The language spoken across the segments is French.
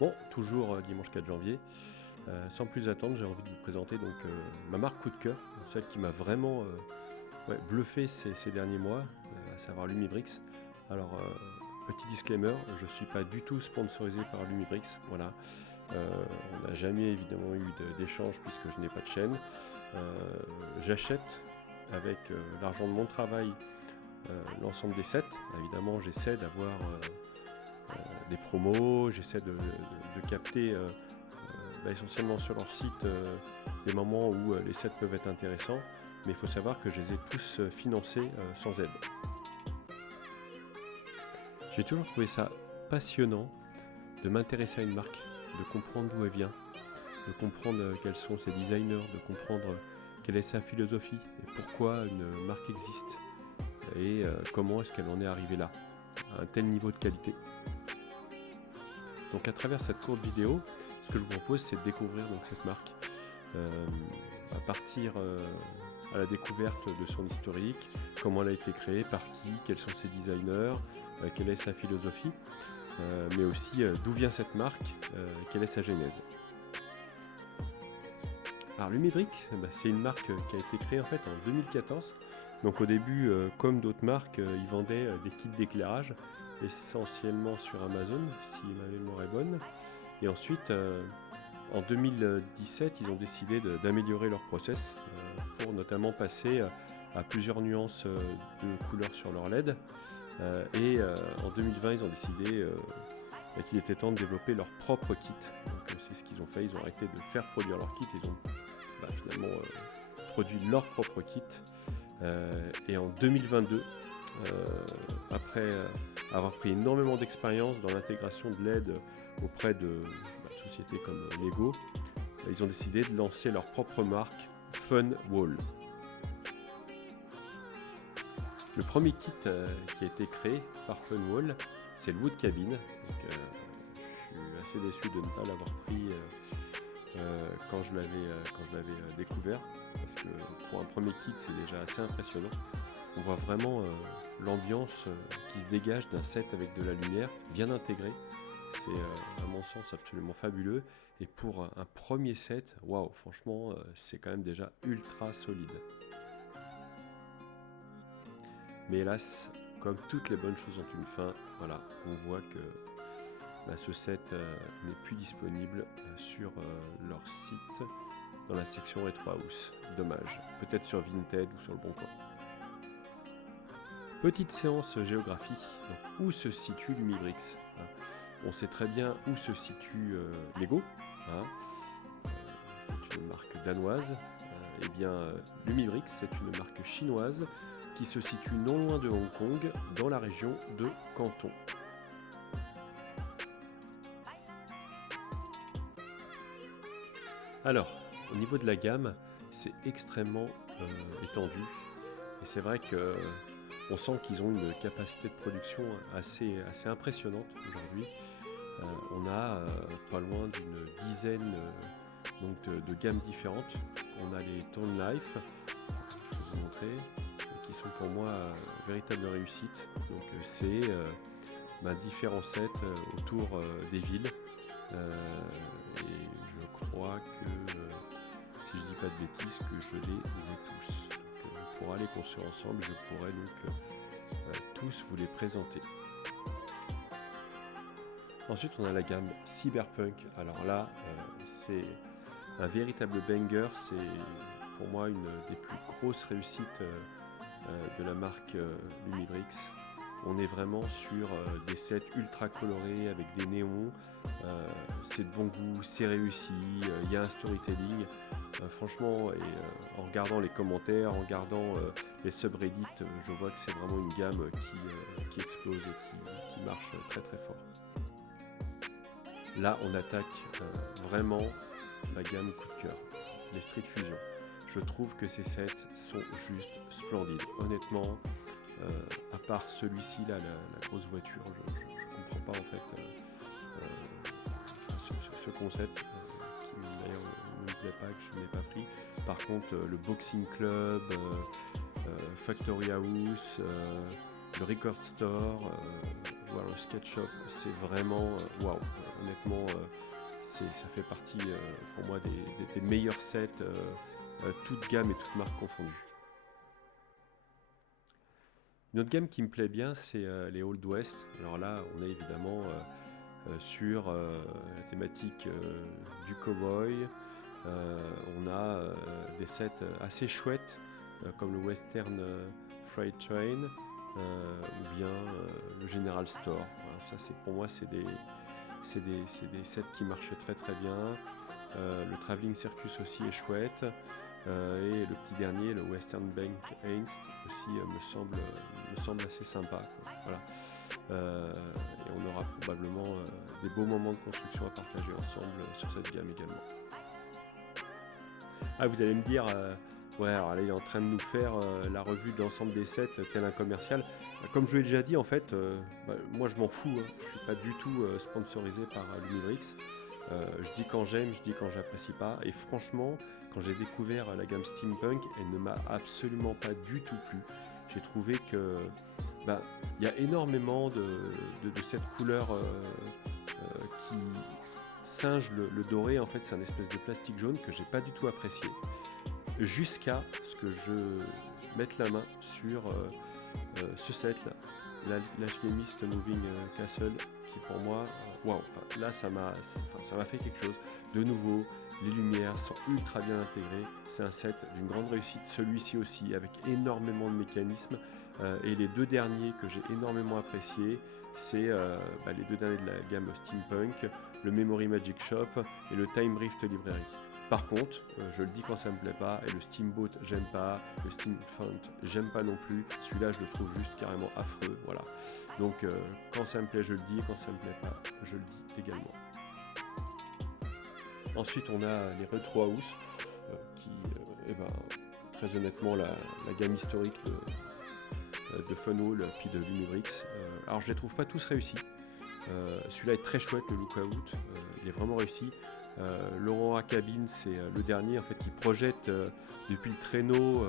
Bon, toujours dimanche 4 janvier. Sans plus attendre, j'ai envie de vous présenter donc ma marque coup de cœur, celle qui m'a vraiment bluffé ces derniers mois, à savoir Lumibrix. Alors, petit disclaimer, je ne suis pas du tout sponsorisé par Lumibrix, voilà. On n'a jamais évidemment eu d'échange puisque je n'ai pas de chaîne. J'achète avec l'argent de mon travail l'ensemble des sets. Évidemment, j'essaie d'avoir des promos, j'essaie de capter essentiellement sur leur site des moments où les sets peuvent être intéressants, mais il faut savoir que je les ai tous financés sans aide. J'ai toujours trouvé ça passionnant de m'intéresser à une marque, de comprendre d'où elle vient, de comprendre quels sont ses designers, de comprendre quelle est sa philosophie et pourquoi une marque existe et comment est-ce qu'elle en est arrivée là, à un tel niveau de qualité. Donc à travers cette courte vidéo, ce que je vous propose, c'est de découvrir donc cette marque, à partir à la découverte de son historique, comment elle a été créée, par qui, quels sont ses designers, quelle est sa philosophie, mais aussi d'où vient cette marque, quelle est sa genèse. Alors Lumibrix, c'est une marque qui a été créée en fait en 2014. Donc au début, comme d'autres marques, ils vendaient des kits d'éclairage, essentiellement sur Amazon, si ma mémoire est bonne. Et ensuite, en 2017, ils ont décidé d'améliorer leur process pour notamment passer à plusieurs nuances de couleurs sur leur LED. En 2020, ils ont décidé qu'il était temps de développer leur propre kit. Donc c'est ce qu'ils ont fait, ils ont arrêté de faire produire leur kit, ils ont finalement produit leur propre kit. Et en 2022, après avoir pris énormément d'expérience dans l'intégration de LED auprès de sociétés comme Lego, ils ont décidé de lancer leur propre marque Fun Wall. Le premier kit qui a été créé par Fun Wall, c'est le Wood Cabin. Donc, je suis assez déçu de ne pas l'avoir pris quand je l'avais découvert, parce que pour un premier kit, c'est déjà assez impressionnant. On voit vraiment l'ambiance qui se dégage d'un set avec de la lumière bien intégrée. C'est à mon sens absolument fabuleux. Et pour un premier set, waouh, franchement, c'est quand même déjà ultra solide. Mais hélas, comme toutes les bonnes choses ont une fin, voilà, on voit que ce set n'est plus disponible sur leur site dans la section Retro House. Dommage. Peut-être sur Vinted ou sur le Bon Coin. Petite séance géographie. Donc, où se situe Lumibrix? On sait très bien où se situe Lego. C'est une marque danoise. Lumibrix, c'est une marque chinoise qui se situe non loin de Hong Kong, dans la région de Canton. Alors, au niveau de la gamme, c'est extrêmement étendu. Et c'est vrai que on sent qu'ils ont une capacité de production assez impressionnante aujourd'hui. On a pas loin d'une dizaine de gammes différentes. On a les Tone Life, je vais vous montrer, qui sont pour moi véritable réussite. Donc c'est différents sets autour des villes. Et je crois que, si je dis pas de bêtises, que je les ai tous. Donc, on pourra les construire ensemble, je pourrais donc tous vous les présenter. Ensuite, on a la gamme Cyberpunk. Alors là, c'est un véritable banger. C'est pour moi une des plus grosses réussites de la marque Lumibrix. On est vraiment sur des sets ultra colorés avec des néons. C'est de bon goût, c'est réussi. Il y a un storytelling. Franchement, et en regardant les commentaires, en regardant les subreddits, je vois que c'est vraiment une gamme qui explose et qui marche très très fort. Là, on attaque vraiment la gamme coup de cœur, les Street Fusion. Je trouve que ces sets sont juste splendides. Honnêtement, à part celui-ci là, la grosse voiture, je comprends pas en fait ce concept qui d'ailleurs ne me plaît pas, que je n'ai pas pris. Par contre, le Boxing Club, Factory House, le Record Store, voir le SketchUp, c'est vraiment waouh. Honnêtement, ça fait partie pour moi des meilleurs sets, toutes gammes et toutes marques confondues. Une autre gamme qui me plaît bien, c'est les Old West. Alors là, on est évidemment sur la thématique du cowboy. On a des sets assez chouettes comme le Western Freight Train ou bien le General Store. Voilà, ça, pour moi, c'est des sets qui marchent très très bien. Le Traveling Circus aussi est chouette. Et le petit dernier, le Western Bank Angst, aussi me semble assez sympa, quoi. Voilà. Et on aura probablement des beaux moments de construction à partager ensemble sur cette gamme également. Ah, vous allez me dire, ouais, alors là, il est en train de nous faire la revue de l'ensemble des sets tel un commercial. Comme je vous l'ai déjà dit, en fait, moi je m'en fous, hein. Je suis pas du tout sponsorisé par Lumibrix. Je dis quand j'aime, je dis quand j'apprécie pas. Et franchement, quand j'ai découvert la gamme Steampunk, elle ne m'a absolument pas du tout plu. J'ai trouvé que il y a énormément de cette couleur qui singe le doré. En fait, c'est un espèce de plastique jaune que j'ai pas du tout apprécié. Jusqu'à ce que je mette la main sur ce set là, l'Alchemist Moving Castle, qui pour moi, waouh, là ça m'a fait quelque chose de nouveau. Les lumières sont ultra bien intégrées, c'est un set d'une grande réussite, celui-ci aussi, avec énormément de mécanismes. Et les deux derniers que j'ai énormément appréciés, c'est les deux derniers de la gamme Steampunk, le Memory Magic Shop et le Time Rift Library. Par contre, je le dis quand ça me plaît pas, et le Steamboat j'aime pas, le Steampunk j'aime pas non plus, celui-là je le trouve juste carrément affreux, voilà. Donc quand ça me plaît je le dis, quand ça me plaît pas je le dis également. Ensuite on a les Retro House, qui très honnêtement la gamme historique de Funwall puis de Lumibrix. Alors je les trouve pas tous réussis. Celui-là est très chouette, le Lookout, il est vraiment réussi. L'Aurora Cabin, c'est le dernier en fait qui projette depuis le traîneau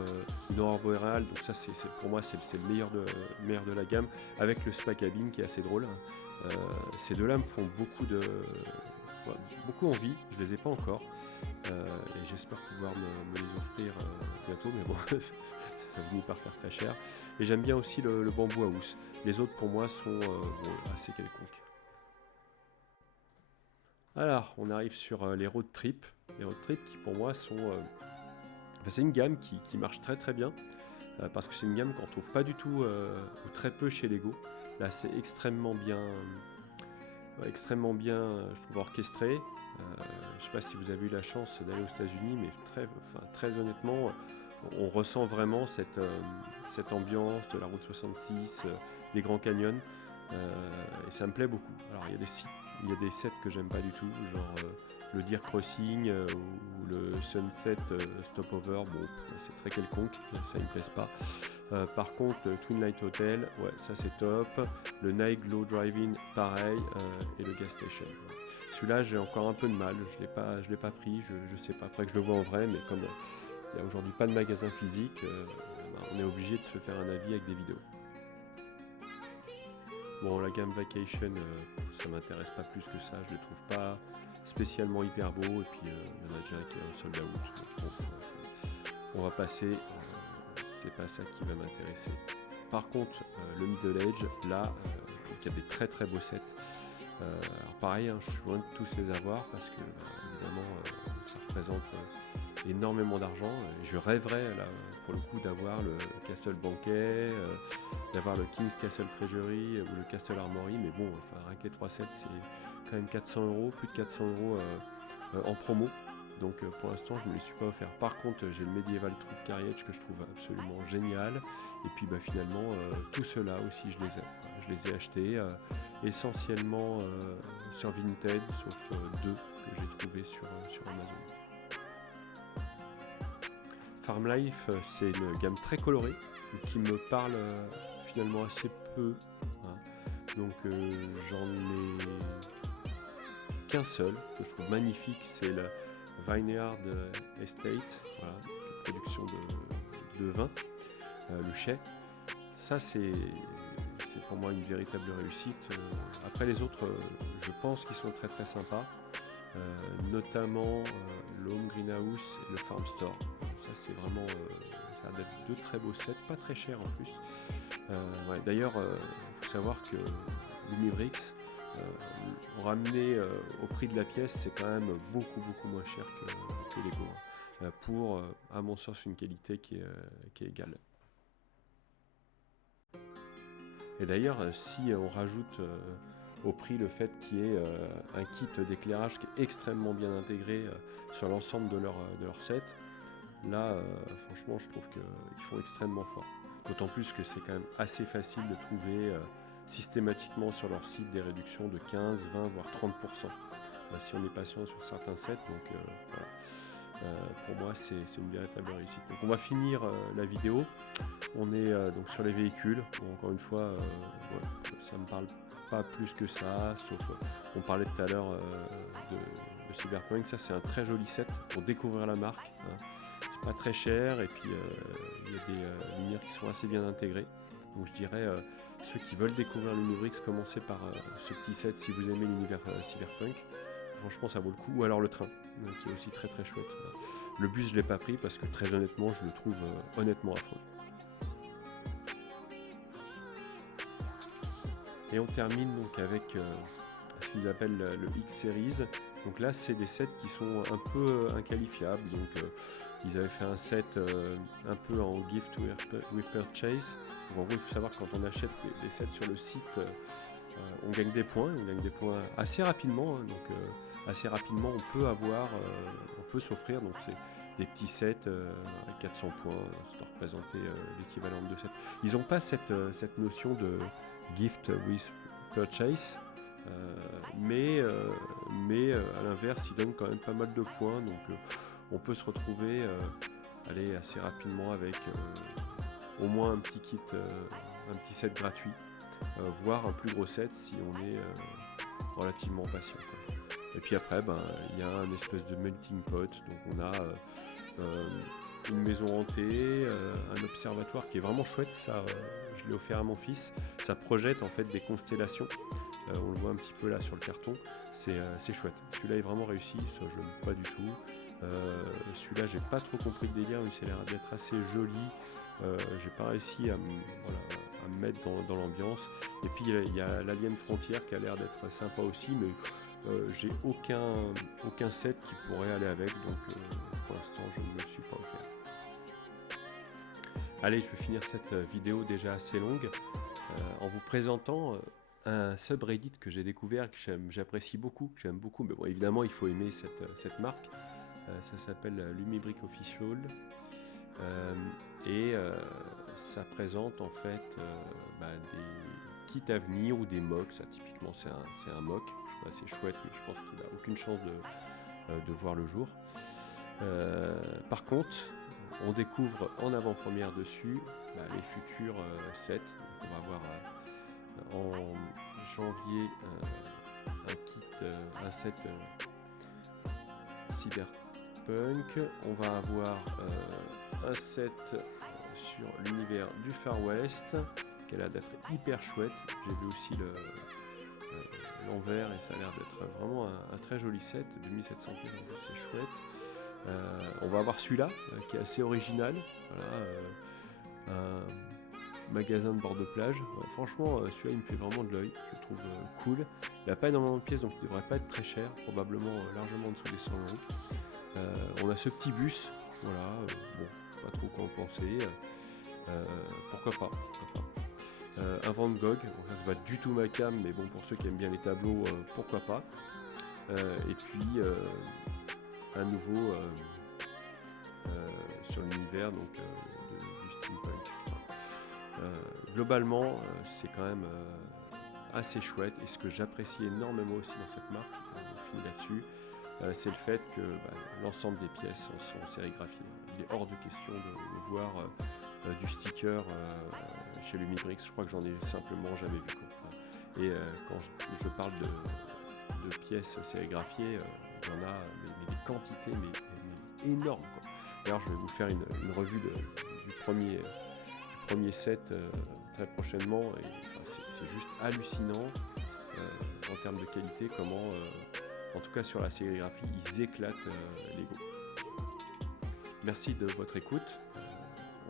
une aurore boréale. Donc ça, pour moi, c'est le meilleur de la gamme, avec le Spa Cabin qui est assez drôle. Ces deux-là me font beaucoup envie. Je les ai pas encore et j'espère pouvoir me les offrir bientôt. Mais bon, ça finit par faire très cher. Et j'aime bien aussi le Bamboo House. Les autres pour moi sont assez quelconques. Alors, on arrive sur les road trips. Les road trips qui pour moi sont... c'est une gamme qui marche très très bien. Parce que c'est une gamme qu'on ne trouve pas du tout ou très peu chez Lego. Là, c'est extrêmement bien, je trouve, orchestré. Je ne sais pas si vous avez eu la chance d'aller aux États-Unis, mais très honnêtement, on ressent vraiment cette ambiance de la route 66, des Grands Canyons. Et ça me plaît beaucoup. Alors, il y a des sets que j'aime pas du tout, genre le Deer Crossing ou le Sunset Stopover. Bon, c'est très quelconque, ça ne me plaise pas. Par contre, Twin Light Hotel, ouais, ça c'est top. Le Night Glow Drive-In, pareil, et le Gas Station. Celui-là, j'ai encore un peu de mal, je l'ai pas pris, je sais pas, faudrait que je le vois en vrai, mais comme il n'y a aujourd'hui pas de magasin physique, on est obligé de se faire un avis avec des vidéos. Bon, la gamme Vacation, ça m'intéresse pas plus que ça, je les trouve pas spécialement hyper beaux, et puis il y en a déjà qui est en sold out. Donc, on va passer, c'est pas ça qui va m'intéresser. Par contre, le Middle Age, là, il y a des très très beaux sets. Alors pareil, hein, je suis loin de tous les avoir parce que évidemment ça représente énormément d'argent, et je rêverais là pour le coup d'avoir le Castle Banquet, d'avoir le King's Castle Treasury ou le Castle Armory, mais bon, rien que les 3 sets c'est quand même 400 €, plus de 400 € en promo, donc pour l'instant je ne me les suis pas offert. Par contre j'ai le Medieval Troop Carriage que je trouve absolument génial, et puis finalement tout cela aussi je les ai achetés essentiellement sur Vinted, sauf 2 que j'ai trouvés sur Amazon. Farm Life, c'est une gamme très colorée qui me parle finalement assez peu, hein. Donc j'en ai qu'un seul que je trouve magnifique, c'est la Vineyard Estate, voilà, production de vin, le chai. Ça c'est c'est pour moi une véritable réussite. Après les autres, je pense qu'ils sont très très sympas, notamment le Home Greenhouse et le Farm Store. Ça c'est vraiment, ça a l'air d'être deux très beaux sets, pas très chers en plus. Ouais, d'ailleurs, il faut savoir que Lumibrix, ramené au prix de la pièce, c'est quand même beaucoup moins cher que Lego, pour, à mon sens, une qualité qui est égale. Et d'ailleurs, si on rajoute au prix le fait qu'il y ait un kit d'éclairage qui est extrêmement bien intégré sur l'ensemble de leur set, là, franchement, je trouve qu'ils font extrêmement fort. D'autant plus que c'est quand même assez facile de trouver systématiquement sur leur site des réductions de 15, 20, voire 30%. Si on est patient sur certains sets, donc voilà. Pour moi, c'est une véritable réussite. Donc on va finir la vidéo. On est donc sur les véhicules. Bon, encore une fois, ouais, ça me parle pas plus que ça, sauf on parlait tout à l'heure de Cyberpunk. Ça, c'est un très joli set pour découvrir la marque, hein. C'est pas très cher et puis il y a des lumières qui sont assez bien intégrées. Donc je dirais ceux qui veulent découvrir Lumibrix, commencez par ce petit set si vous aimez l'univers Cyberpunk. Franchement, ça vaut le coup. Ou alors le train, qui est aussi très très chouette. Le bus, je l'ai pas pris parce que très honnêtement, je le trouve honnêtement affreux. Et on termine donc avec ce qu'ils appellent le X-Series. Donc là, c'est des sets qui sont un peu inqualifiables. Donc ils avaient fait un set un peu en gift with purchase. Donc en gros, il faut savoir que quand on achète des sets sur le site, on gagne des points. On gagne des points assez rapidement. Hein, donc assez rapidement, on peut s'offrir. Donc c'est des petits sets à 400 points. Ça doit représenter l'équivalent de 2 sets. Ils n'ont pas cette notion de gift with purchase. Mais à l'inverse, ils donnent quand même pas mal de points. Donc on peut se retrouver assez rapidement avec au moins un petit kit, un petit set gratuit, voire un plus gros set si on est relativement patient, quoi. Et puis après, il y a un espèce de melting pot. Donc on a une maison hantée, un observatoire qui est vraiment chouette. Ça, je l'ai offert à mon fils. Ça projette en fait des constellations. On le voit un petit peu là sur le carton. C'est chouette. Celui-là est vraiment réussi. Ça, je n'aime pas du tout. Celui-là, j'ai pas trop compris le délire, mais ça a l'air d'être assez joli. J'ai pas réussi à me mettre dans l'ambiance. Et puis il y a l'Alien Frontier qui a l'air d'être sympa aussi, mais j'ai aucun set qui pourrait aller avec, donc pour l'instant je ne me le suis pas offert. Allez, je vais finir cette vidéo déjà assez longue en vous présentant un subreddit que j'ai découvert, que j'apprécie beaucoup, que j'aime beaucoup, mais bon, évidemment il faut aimer cette marque. Ça s'appelle Lumibrix Official et ça présente en fait des kits à venir ou des mocks. Ça, typiquement c'est un mock, je trouve assez chouette, mais je pense qu'il n'a aucune chance de voir le jour. Par contre, on découvre en avant-première dessus les futurs sets. Donc on va avoir en janvier un set Cyberpunk. On va avoir un set sur l'univers du Far West qui a l'air d'être hyper chouette. J'ai vu aussi l'envers et ça a l'air d'être vraiment un très joli set, 2700 pièces, c'est chouette. On va avoir celui-là qui est assez original, voilà, un magasin de bord de plage. Franchement, celui-là il me fait vraiment de l'œil, je le trouve cool. Il n'a pas énormément de pièces donc il ne devrait pas être très cher, probablement largement en dessous des 100 €. On a ce petit bus, voilà, bon, pas trop quoi en penser, pourquoi pas. Un Van Gogh, bon, ça c'est pas du tout ma cam, mais bon, pour ceux qui aiment bien les tableaux, pourquoi pas. Et puis un nouveau sur l'univers donc du steampunk. Globalement, c'est quand même assez chouette, et ce que j'apprécie énormément aussi dans cette marque, on finit là-dessus, c'est le fait que l'ensemble des pièces sont sérigraphiées. Il est hors de question de voir du sticker chez Lumibrix. Je crois que j'en ai simplement jamais vu, quoi. Et quand je parle de pièces sérigraphiées, il y en a mais des quantités mais énormes, quoi. D'ailleurs, je vais vous faire une revue du premier set très prochainement, et c'est juste hallucinant en termes de qualité, comment, en tout cas sur la sérigraphie, ils éclatent Lego. Merci de votre écoute,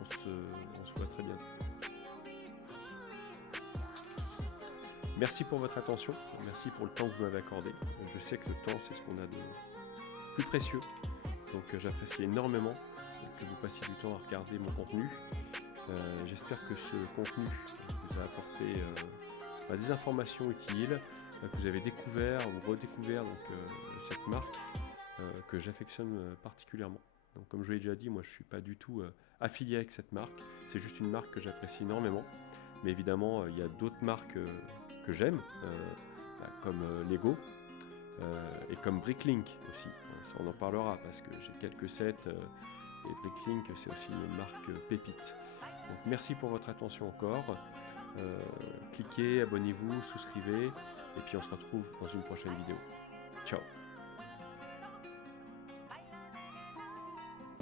on se voit très bientôt. Merci pour votre attention, merci pour le temps que vous m'avez accordé. Je sais que le temps, c'est ce qu'on a de plus précieux, donc j'apprécie énormément que vous passiez du temps à regarder mon contenu. J'espère que ce contenu vous a apporté des informations utiles, que vous avez découvert ou redécouvert cette marque que j'affectionne particulièrement. Donc, comme je vous l'ai déjà dit, moi je ne suis pas du tout affilié avec cette marque, c'est juste une marque que j'apprécie énormément. Mais évidemment, il y a d'autres marques que j'aime, comme Lego et comme Bricklink aussi. Ça, on en parlera parce que j'ai quelques sets et Bricklink, c'est aussi une marque pépite. Donc, merci pour votre attention encore. Cliquez, abonnez-vous, souscrivez et puis on se retrouve dans une prochaine vidéo. Ciao!